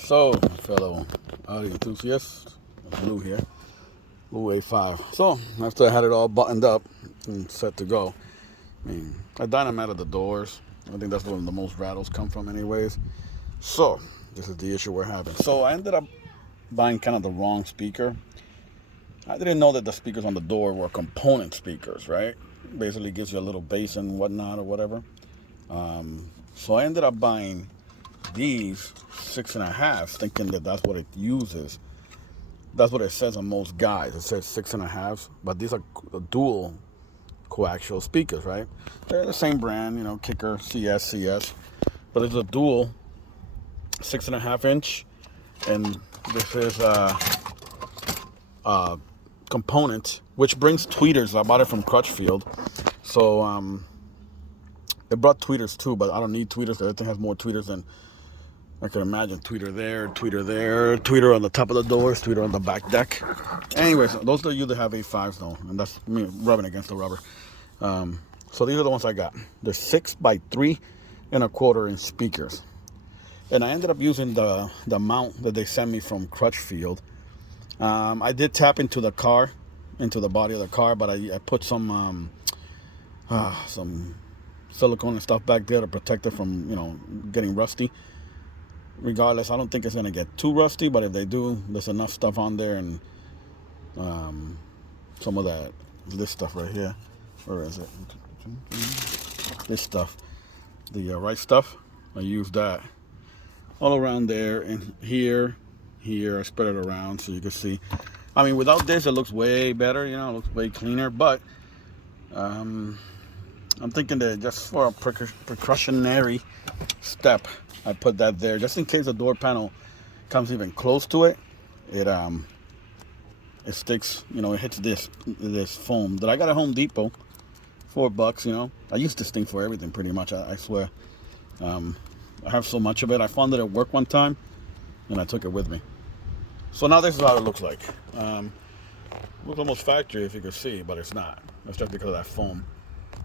So, fellow Audi enthusiasts, Blue here, B8.5. So, after I had it all buttoned up and set to go, I dynamited the doors. I think that's where the most rattles come from, anyways. So, this is the issue we're having. So, I ended up buying kind of the wrong speaker. I didn't know that the speakers on the door were component speakers, right? Basically, gives you a little bass and whatnot or whatever. So, I ended up buying these 6.5s, thinking that that's what it uses. That's what it says on most guys. It says 6.5s, but these are dual coaxial speakers, right? They're the same brand, Kicker, CS, but it's a dual 6.5 inch, and this is component which brings tweeters. I bought it from Crutchfield, so it brought tweeters too, but I don't need tweeters. Everything has more tweeters than I can imagine. Tweeter there, tweeter on the top of the doors, tweeter on the back deck. Anyways, those are you that have A5s though, and that's me rubbing against the rubber. So these are the ones I got. They're 6 by 3.25 inch speakers, and I ended up using the mount that they sent me from Crutchfield. I did tap into the car, into the body of the car, but I put some silicone and stuff back there to protect it from getting rusty. Regardless, I don't think it's going to get too rusty, but if they do, there's enough stuff on there, and some of this stuff right here. Where is it? This stuff. The right stuff. I use that all around there, and here. I spread it around so you can see. I mean, without this, it looks way better, it looks way cleaner, but I'm thinking that just for a precautionary step, I put that there just in case the door panel comes even close to it. It sticks, it hits this foam that I got at Home Depot, $4. I use this thing for everything pretty much. I swear. I have so much of it. I found it at work one time, and I took it with me. So now this is how it looks like. It looks almost factory if you can see, but it's not. That's just because of that foam,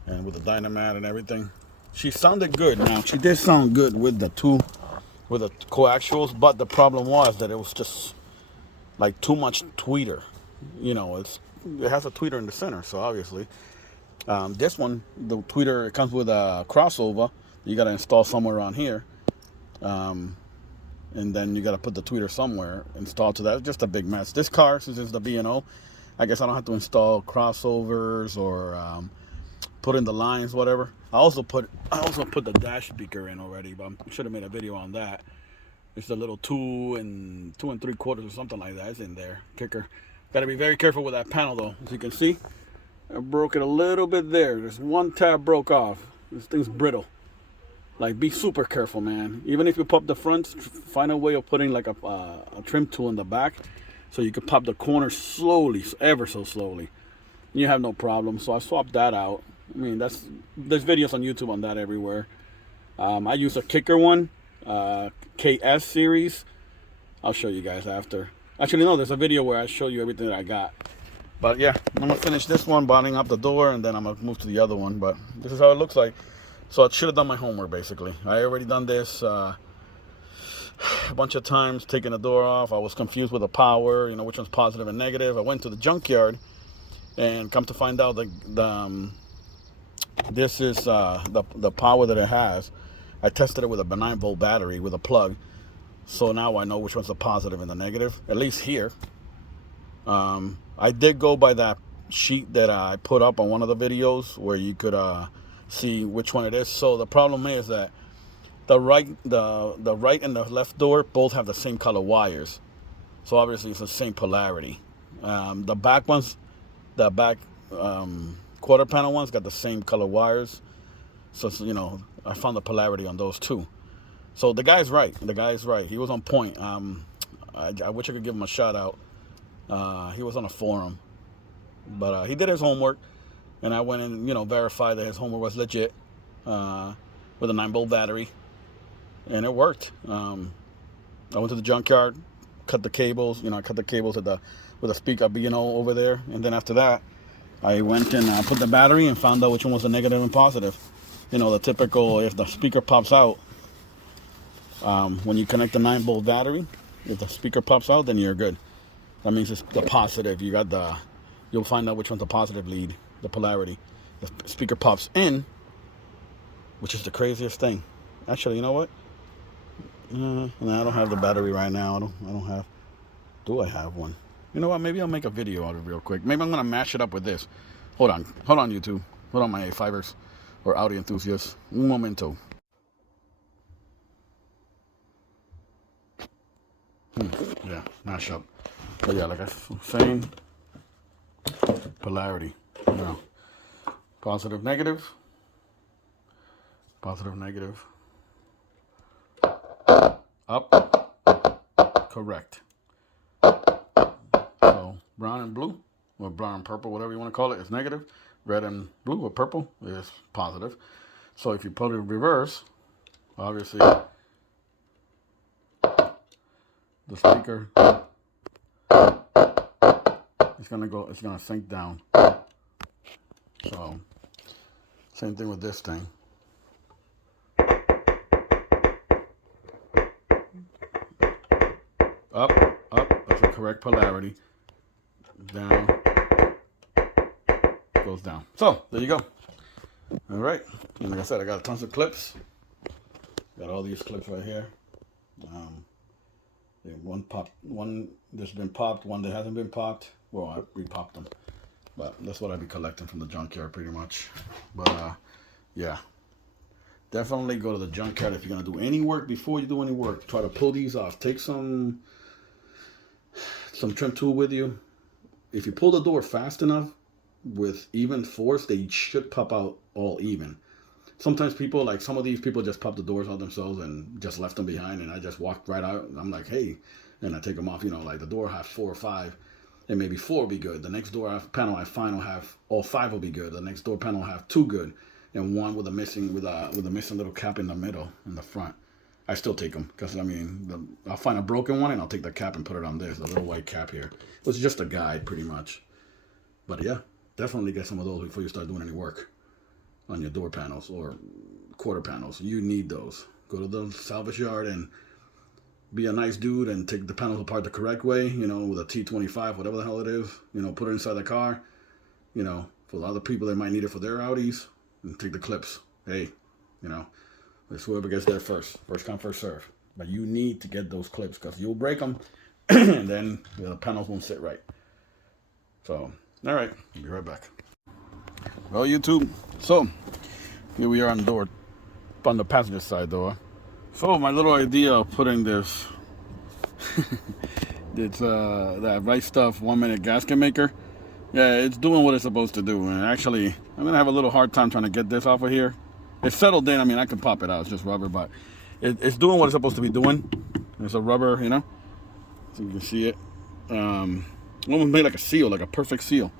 and with the dynamat and everything. She sounded good. Now, she did sound good with the coaxials, but the problem was that it was just like too much tweeter. It has a tweeter in the center, so obviously. This one, the tweeter, it comes with a crossover. You got to install somewhere around here. And then you got to put the tweeter somewhere installed to that. It's just a big mess. This car, since it's the B&O, I guess I don't have to install crossovers or put in the lines, whatever. I also put the dash speaker in already, but I should have made a video on that. It's a little 2 3/4 or something like that. It's in there. Kicker. Got to be very careful with that panel though. As you can see, I broke it a little bit there. There's one tab broke off. This thing's brittle. Like, be super careful, man. Even if you pop the front, find a way of putting like a trim tool in the back, so you can pop the corners slowly, ever so slowly. You have no problem. So I swapped that out. I mean, there's videos on YouTube on that everywhere. I use a Kicker one, KS series. I'll show you guys after. Actually, no, there's a video where I show you everything that I got. But yeah, I'm gonna finish this one, bonding up the door, and then I'm gonna move to the other one. But this is how it looks like. So I should have done my homework, basically. I already done this a bunch of times, taking the door off. I was confused with the power, which one's positive and negative. I went to the junkyard, and come to find out that this is the power that it has. I tested it with a 9-volt battery with a plug. So now I know which one's the positive and the negative, at least here. I did go by that sheet that I put up on one of the videos where you could see which one it is. So the problem is that the right and the left door both have the same color wires. So obviously it's the same polarity. The back ones, quarter panel ones got the same color wires. So I found the polarity on those too. So the guy's right. He was on point. I wish I could give him a shout out. He was on a forum, but he did his homework. And I went and, verified that his homework was legit with a 9-volt battery. And it worked. I went to the junkyard, cut the cables. I cut the cables with a speaker B&O over there. And then after that, I went and put the battery and found out which one was the negative and positive. The typical, if the speaker pops out, When you connect the 9-volt battery, if the speaker pops out, then you're good. That means it's the positive. You'll find out which one's the positive lead, the polarity. The speaker pops in, which is the craziest thing. Actually, you know what? No, I don't have the battery right now. I don't have. Do I have one? You know what? Maybe I'll make a video out of it real quick. Maybe I'm gonna mash it up with this. Hold on, YouTube. Hold on, my A5ers or Audi enthusiasts. Un momento. Yeah, mash up. But yeah, like I was saying, polarity. You know, positive, negative. Positive, negative. Up. Correct. So brown and blue, or brown and purple, whatever you want to call it, is negative. Red and blue or purple is positive. So if you put it in reverse, obviously the speaker it's gonna sink down. So same thing with this thing. Up, that's the correct polarity. Down, goes down. So there you go. All right, and like I said, I got tons of clips. Got all these clips right here. One that's been popped, one that hasn't been popped. Well, I re-popped them, but that's what I'd be collecting from the junkyard pretty much. But yeah, definitely go to the junkyard if you're gonna do any work. Before you do any work, try to pull these off. Take some trim tool with you. If you pull the door fast enough with even force, they should pop out all even. Sometimes people, like some of these people, just pop the doors out themselves and just left them behind, and I just walked right out. I'm like, hey, and I take them off. You know, like the door have 4 or 5, and maybe 4 will be good. The next door panel I find will have all 5 will be good. The next door panel will have 2 good, and one with a missing little cap in the middle in the front. I still take them because I mean I'll find a broken one and I'll take the cap and put it on this, the little white cap here. It was just a guide pretty much. But yeah, definitely get some of those before you start doing any work on your door panels or quarter panels. You need those. Go to the salvage yard and be a nice dude and take the panels apart the correct way, you know, with a T25, whatever the hell it is, you know, put it inside the car, you know, for the other people that might need it for their Audis, and take the clips. Hey, you know, it's whoever gets there first come, first serve. But you need to get those clips because you'll break them and then the panels won't sit right. So, all right, I'll be right back. Well, YouTube, so here we are on the door, on the passenger side door. So my little idea of putting this, it's that Right Stuff 1-minute gasket maker. Yeah, it's doing what it's supposed to do. And actually, I'm gonna have a little hard time trying to get this off of here. It's settled in. I mean, I can pop it out. It's just rubber, but it's doing what it's supposed to be doing. It's a rubber, you know, so you can see it. Almost made like a seal, like a perfect seal.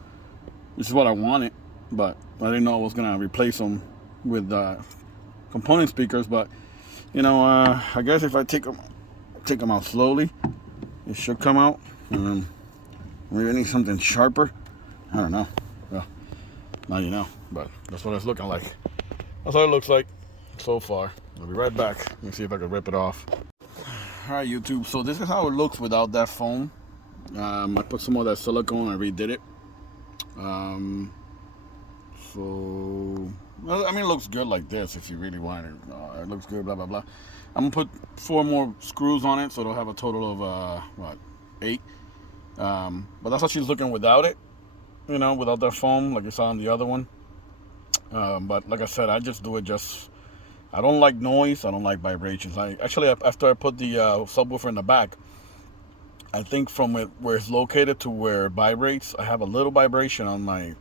This is what I wanted, but I didn't know I was gonna replace them with component speakers. But you know, I guess if I take them out slowly, it should come out. Maybe I need something sharper. I don't know. Well, now you know. But that's what it's looking like. That's what it looks like so far. I'll be right back. Let me see if I can rip it off. Alright, YouTube. So this is how it looks without that foam. I put some of that silicone. I redid it. So I mean, it looks good like this if you really want it. It looks good, blah blah blah. I'm gonna put 4 more screws on it, so it'll have a total of 8. But that's how she's looking without it. You know, without that foam, like you saw on the other one. But like I said, I just do it I don't like noise. I don't like vibrations. After I put the subwoofer in the back, I think from where it's located to where it vibrates, I have a little vibration on my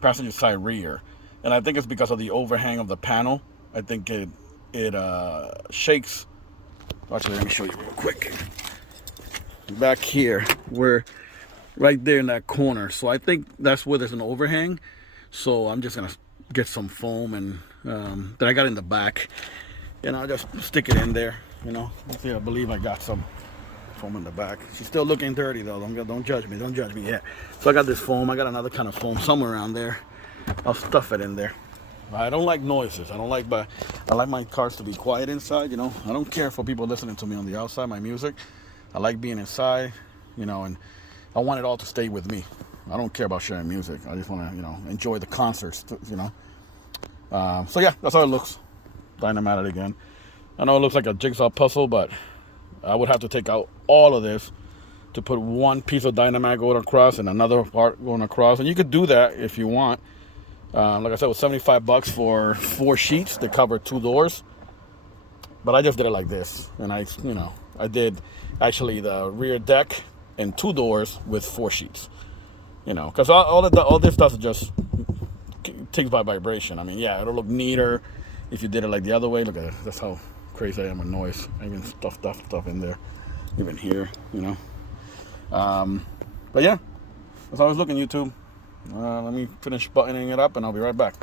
passenger side rear. And I think it's because of the overhang of the panel. I think it shakes. Actually, let me show you real quick. Back here, right there in that corner. So I think that's where there's an overhang. So I'm just gonna get some foam and that I got in the back, and I'll just stick it in there. You know, see, I believe I got some foam in the back. She's still looking dirty though. Don't judge me. Don't judge me yet. So I got this foam. I got another kind of foam somewhere around there. I'll stuff it in there. I don't like noises. I like my cars to be quiet inside, you know. I don't care for people listening to me on the outside, my music. I like being inside, you know, and I want it all to stay with me. I don't care about sharing music. I just want to, you know, enjoy the concerts, you know. So yeah, that's how it looks. Dynamatic again. I know it looks like a jigsaw puzzle, but I would have to take out all of this to put one piece of Dynamatic going across and another part going across. And you could do that if you want. Like I said, it was $75 for 4 sheets to cover 2 doors. But I just did it like this. And I did actually the rear deck and 2 doors with 4 sheets. You know, because all this stuff is just takes by vibration. I mean, yeah, it'll look neater if you did it like the other way. Look at it. That's how crazy I am with noise. I even stuff in there, even here, you know. But yeah, that's how I was looking, YouTube. Let me finish buttoning it up and I'll be right back.